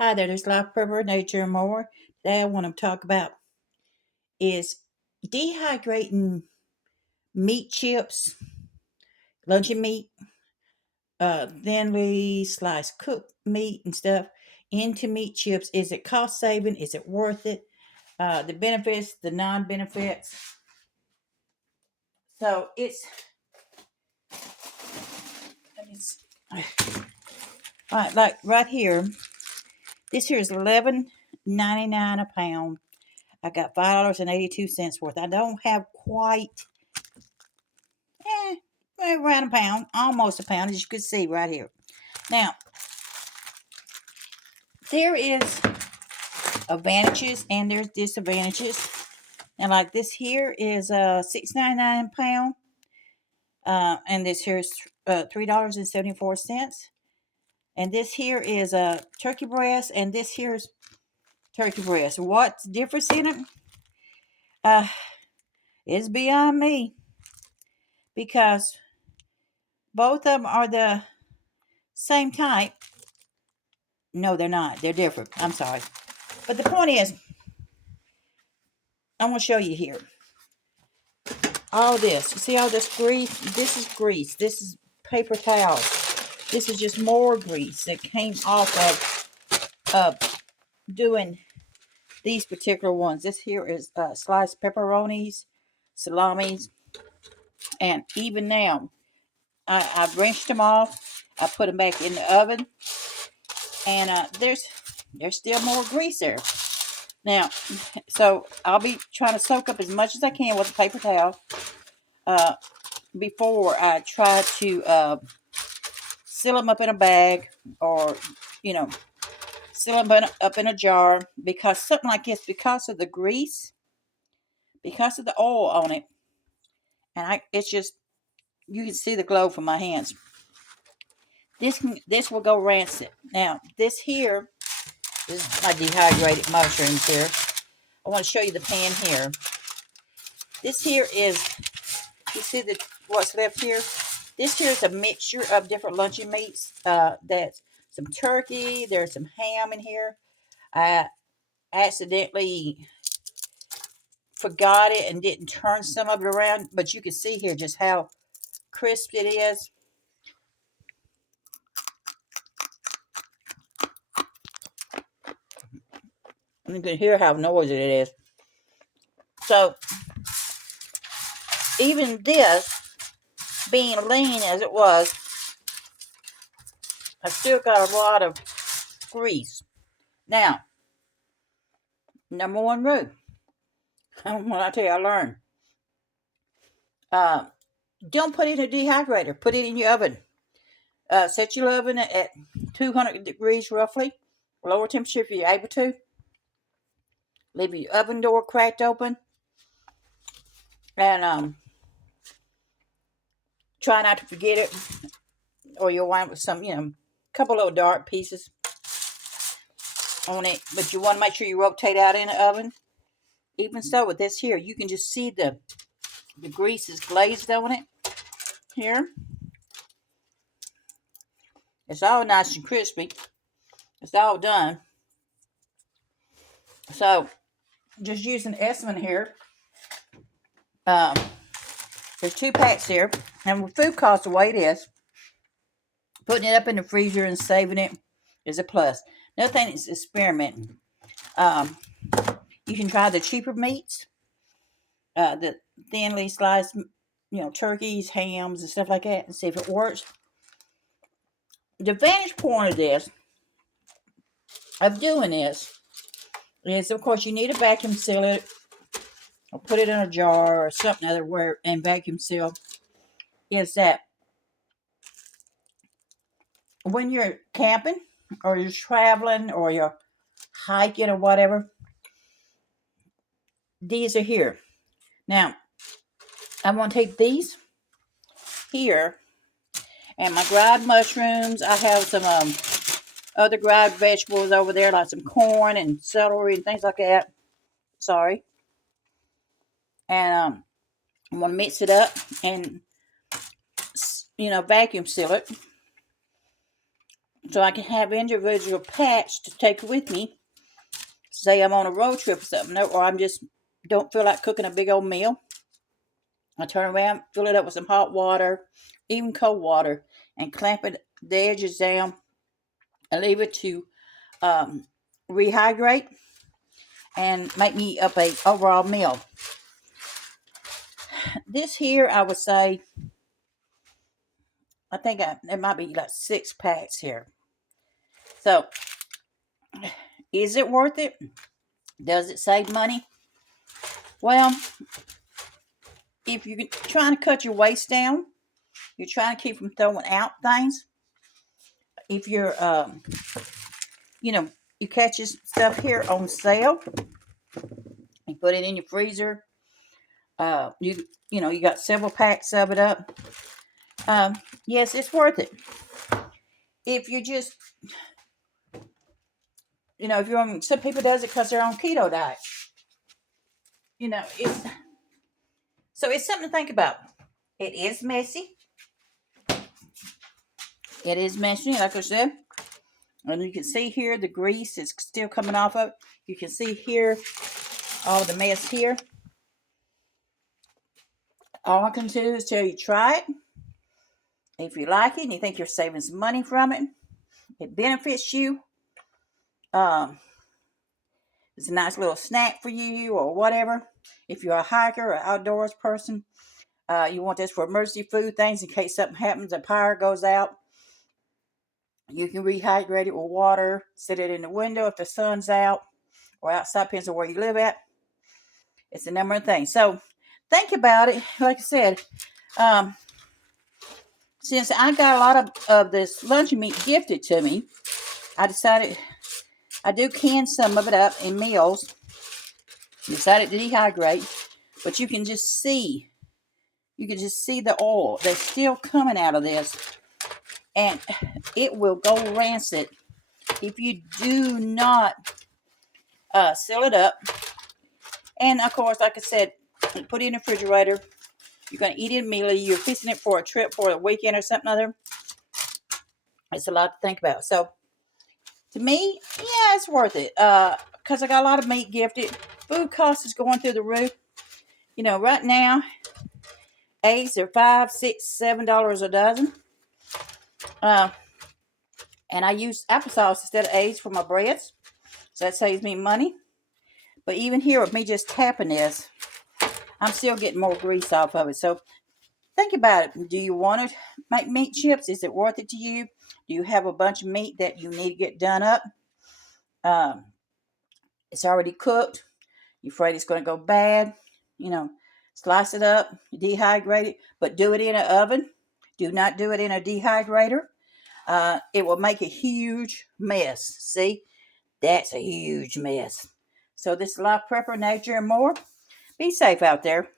Hi there, there's Life Purpose, Nature, and more. Today I want to talk about is dehydrating meat chips, luncheon meat, thinly sliced cooked meat and stuff into meat chips. Is it cost saving? Is it worth it? The benefits, the non benefits. So it's all right, like right here. This here is $11.99 a pound. I got $5.82 worth. I don't have quite eh, around a pound, almost a pound, as you can see right here. Now, there is advantages and there's disadvantages. And like this here is $6.99 a pound, and this here is $3.74. And this here is turkey breast, and this here is turkey breast. What's the difference in it? It's beyond me because both of them are the same type. No, they're not. They're different. I'm sorry. But the point is, I want to show you here. All this. You see all this grease? This is grease. This is paper towels. This is just more grease that came off of doing these particular ones. This here is sliced pepperonis, salamis, and even now, I've rinsed them off. I put them back in the oven, and there's still more grease there. Now, so I'll be trying to soak up as much as I can with a paper towel before I try to seal them up in a bag or, seal them up in a jar, because something like this, because of the grease, because of the oil on it, and it's just, you can see the glow from my hands. This will go rancid. Now, this here is my dehydrated mushrooms here. I want to show you the pan here. This here is, you see what's left here? This here is a mixture of different luncheon meats. That's some turkey. There's some ham in here. I accidentally forgot it and didn't turn some of it around, but you can see here just how crisp it is. And you can hear how noisy it is. So, even this, being lean as it was, I still got a lot of grease. Now, number one rule, when I tell you I learned, don't put it in a dehydrator. Put it in your oven. Set your oven at 200 degrees roughly, lower temperature if you're able to. Leave your oven door cracked open, and try not to forget it, or you'll wind up with some, couple little dark pieces on it. But you want to make sure you rotate out in the oven. Even so, with this here, you can just see the grease is glazed on it here. It's all nice and crispy. It's all done. So, just using the estimate here. There's 2 packs here. And with food costs the way it is, putting it up in the freezer and saving it is a plus. Another thing is experimenting. You can try the cheaper meats, the thinly sliced, turkeys, hams, and stuff like that, and see if it works. The vantage point of doing this, is, of course, you need to vacuum seal it, or put it in a jar or something other where and vacuum seal. Is that when you're camping or you're traveling or you're hiking or whatever, these are here. Now, I want to take these here and my dried mushrooms. I have some other dried vegetables over there, like some corn and celery and things like that. Sorry. And I'm going to mix it up and, vacuum seal it. so I can have individual packs to take with me. Say I'm on a road trip or something, or I'm just don't feel like cooking a big old meal. I turn around, fill it up with some hot water, even cold water, and clamp the edges down and leave it to rehydrate and make me up a overall meal. This here, I would say, I think there might be like 6 packs here. So, is it worth it? Does it save money? Well, if you're trying to cut your waste down, you're trying to keep from throwing out things. If you're, you catch this stuff here on sale, you put it in your freezer. You got several packs of it up. Yes, it's worth it. If you just, if you're on, some people does it because they're on keto diet. It's something to think about. It is messy. It is messy, like I said. And you can see here the grease is still coming off of it. You can see here all the mess here. All I can do is tell you try it. If you like it and you think you're saving some money from it, it benefits you. It's a nice little snack for you or whatever. If you're a hiker or outdoors person, you want this for emergency food things in case something happens, a power goes out. You can rehydrate it with water, sit it in the window if the sun's out, or outside, depends on where you live at. It's a number of things. So think about it. Like I said, since I got a lot of this luncheon meat gifted to me, I decided I do can some of it up in meals. Decided to dehydrate, but you can just see the oil that's still coming out of this, and it will go rancid if you do not seal it up. And of course, like I said, put it in the refrigerator. You're going to eat it immediately. You're fixing it for a trip for a weekend or something other. It's a lot to think about. So, to me, yeah, it's worth it. Because I got a lot of meat gifted. Food costs is going through the roof. Right now, eggs are $5, $6, $7 a dozen. And I use applesauce instead of eggs for my breads. So that saves me money. But even here, with me just tapping this, I'm still getting more grease off of it. So think about it. Do you want to make meat chips? Is it worth it to you? Do you have a bunch of meat that you need to get done up? It's already cooked. You're afraid it's going to go bad. Slice it up, dehydrate it, but do it in an oven. Do not do it in a dehydrator. It will make a huge mess. See? That's a huge mess. So this is Life Prepper, Nature, and more. Be safe out there.